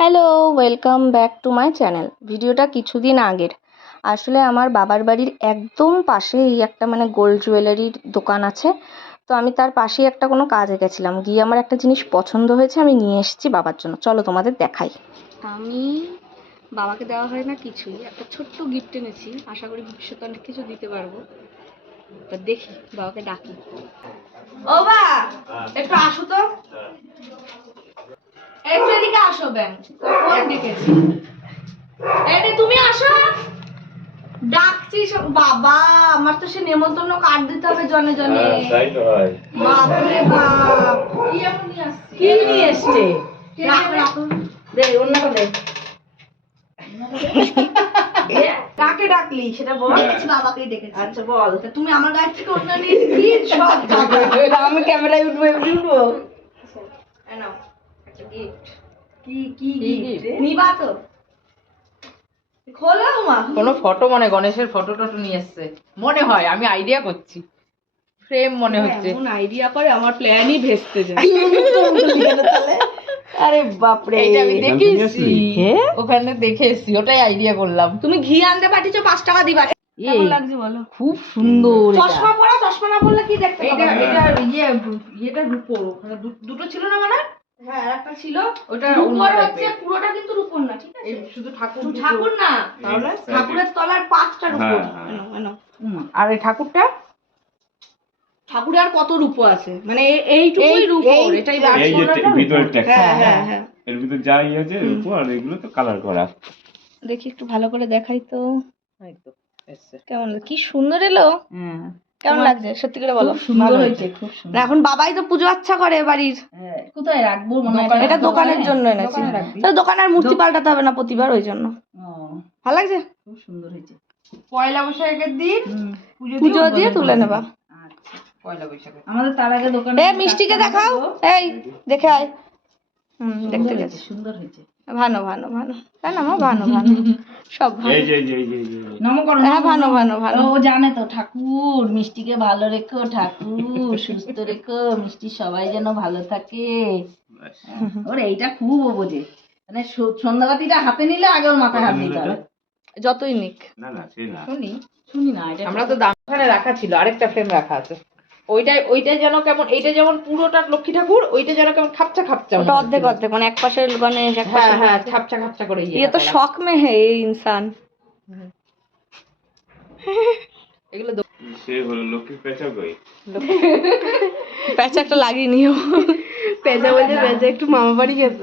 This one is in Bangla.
Hello, welcome back to my channel. ভিডিওটা কিছুদিন আগের। আসলে আমার বাবার বাড়ির একদম পাশেই একটা গোল্ড জুয়েলারির দোকান আছে। তো আমি তার পাশেই একটা কোনো কাজে গেছিলাম, গিয়ে আমার একটা জিনিস পছন্দ হয়েছে, আমি নিয়ে এসেছি বাবার জন্য। চলো তোমাদের দেখাই। আমি বাবাকে দেওয়া হয় না কিছুই, একটা ছোট্ট গিফট এনেছি। আশা করি ভবিষ্যতে অনেক কিছু দিতে পারবো। তা দেখি, বাবাকে ডাকি। ও বা, একটু আসো তো, একটু এদিকে আসো। ব্যাংক ফোন ডেকেছি, এই তুমি আসো, ডাকছি। বাবা, আমার তো সে নেমন্তন্ন কার্ড দিতে হবে জনে জনে। তাই তো হয়। বাপরে বাপ, কি এমন নিয়ে আসছে? কি নিয়ে এসছে? রাখো রাখো, দে অন্যটা দে। কাকে ডাকলি সেটা বল। বাবাকেই ডেকেছি। আচ্ছা বল, তুমি আমার গায়ে থেকে অন্য নিয়ে কি সব আমি ক্যামেরায় উঠবো, এমনি উঠবো। নাও একটা গিফট। কি কি গিফট নিবা তো? খোলো মা। কোনো ফটো মনে, গণেশের ফটো টটো নিয়ে এসছে মনে হয়, আমি আইডিয়া করছি, ফ্রেম মনে হচ্ছে। এমন আইডিয়া করে আমার প্ল্যানই ভেস্তে যায়। আরে বাপ রে, এটা আমি দেখেছি, ওখানে দেখেছি, ওটাই আইডিয়া করলাম। তুমি ঘি আনতে পাঠিয়েছো, 5 টাকা দিবা। কেমন লাগছে বলো? খুব সুন্দর। চশমা পরা, চশমা না পরলে কি দেখতে এটা পাবে? এটা ইয়েটা রূপোর, ওখানে দুটো ছিল না মানে? হ্যাঁ, একটা ছিল ওটা রূপোর, হচ্ছে পুরোটা কিন্তু রূপোর না, ঠিক আছে? শুধু ঠাকুর, ঠাকুর না, তাহলে ঠাকুরের তলার 5টা রূপোর। আর এই ঠাকুরটা, ঠাকুরের আর কত রূপো আছে, মানে এইটুকুই রূপোর। এটাই এই যে ভিতরটা, হ্যাঁ হ্যাঁ হ্যাঁ, এর ভিতর যাই আছে রূপো, আর এগুলো তো কালার করা। দেখি একটু ভালো করে দেখাই তো। এই তো এসছে। কেমন, কি সুন্দর এলো। কেমন লাগছে সত্যি করে বলো? সুন্দর হয়েছে, খুব সুন্দর। এখন বাবাই তো পুজো আচ্ছা করে বাড়ির। কোথায় রাখবো মনে হয়? এটা দোকানের জন্য এনেছি। তাহলে দোকানের মূর্তি পাল্টাতে হবে না প্রতিবার, ওই জন্য। ভালো লাগছে, খুব সুন্দর হয়েছে। পয়লা বৈশাখের দিন পুজো দিয়ে তুলে নেবা। আচ্ছা, পয়লা বৈশাখে আমাদের তার আগে দোকানে। মিষ্টিকে দেখাও, এই দেখে আয়। দেখতে গেছি, সুন্দর হয়েছে। ভানো ভানো ভানো, তাই না মা? ভানো ভানো, সব ভালো। এই যে নমকরণ। হ্যাঁ, ভানো ভানো ভালো। ও জানে তো, ঠাকুর মিষ্টিকে ভালো রেখো, ঠাকুর সুস্থ রেখো, মিষ্টি সবাই যেন ভালো থাকে। ওর এইটা খুব ও বোঝে, মানে সন্ধ্যাবাতিটা হাতে নিলে আগে ওর মাথায় হাত দিতে হবে, যতই নিক। না না, সেই না, শুনি না। এটা আমরা তো দাম ওখানে রাখা ছিল, আরেকটা ফ্রেম রাখা আছে। ওইটা যেন কেমন, এইটা যেমন পুরোটা লক্ষ্মী ঠাকুর, ওইটা যেন কেমন খাপচা খাপচা, ওটা অর্ধেক অর্ধেক, মানে এক পাশে গণেশ, এক পাশে। হ্যাঁ, খাপচা খাপচা করে। ये तो शौक में है ये इंसान। এগুলো সে হলো লক্ষ্মী পেঁচা কই। পেঁচা একটা লাগিয়ে নিও। পেঁচা বলছে, পেঁচা একটু মামা বাড়ি গেছে।